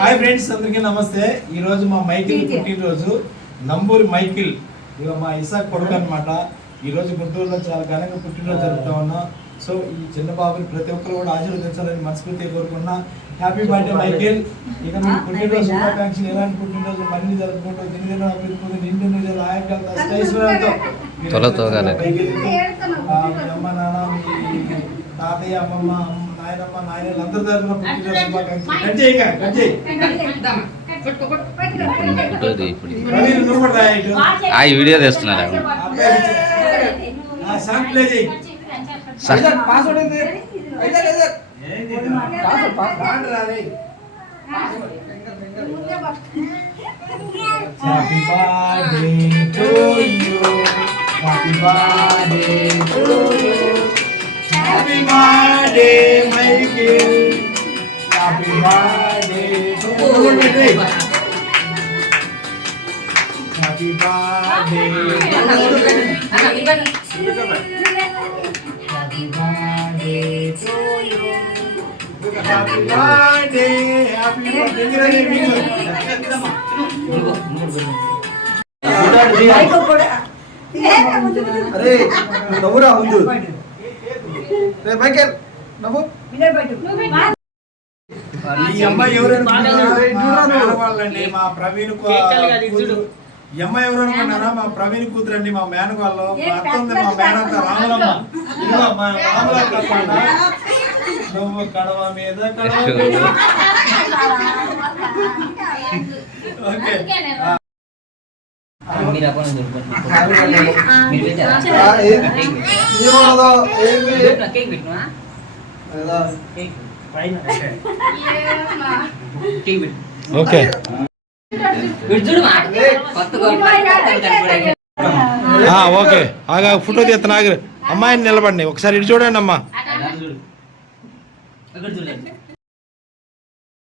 Hi friends, అందరికీ నమస్తే. ఈ రోజు మా మైకిల్ పుట్టినరోజు. నంబూరి మైకిల్ ఇక మా ఇసాక్ కొడుకు అనమాట. ఈ రోజు గుంటూరులో చాలా ఘనంగా పుట్టినరోజు జరుపుతా ఉన్నాం. సో ఈ చిన్న బాబుని ప్రతి ఒక్కరు కూడా ఆశీర్వదించాలని మనస్ఫూర్తిగా కోరుకున్నా. Happy birthday Michael. ఇక మీరు పుట్టినరోజు శుభాకాంక్షలు. ఎలాంటి పుట్టినరోజు మళ్ళీ జరుపుకుంటూ దినదిన అభివృద్ధి నిండు నిజాలు ఆయకైశ్వర్యంతో అమ్మ నాన్న, మీ తాతయ్య, అమ్మమ్మ, నాయనమ్మ, నాయనలు అందరి తరఫున పుట్టినరోజు శుభాకాంక్షలు. వీడియో తీస్తున్నారు. Happy birthday to you. Happy birthday to you. Happy birthday, Michael. Happy birthday to you. Happy birthday to you. Happy birthday to you. Happy birthday, happy birthday. अरे नवरा ముందు రే మైకేల్ నవ్వు. ఈ అమ్మాయి ఎవరనుకున్నారా? వాళ్ళండి మా ప్రవీణ్ కూతురు. ఈ అమ్మాయి ఎవరు అనుకున్నారా? మా ప్రవీణ్ కూతురు అండి, మా మేనగాళ్ళు. మా అత్త ఉంది, మా మేనత్త రాములమ్మ. ఇదిగో మా రాములమ్మ. నువ్వు కడవ మీద ఓకే. ఓకే ఓకే ఆగా ఫోటో తీస్తాను. ఆగరు అమ్మాయిని నిలబడి ఒకసారి ఇటు చూడండి అమ్మా.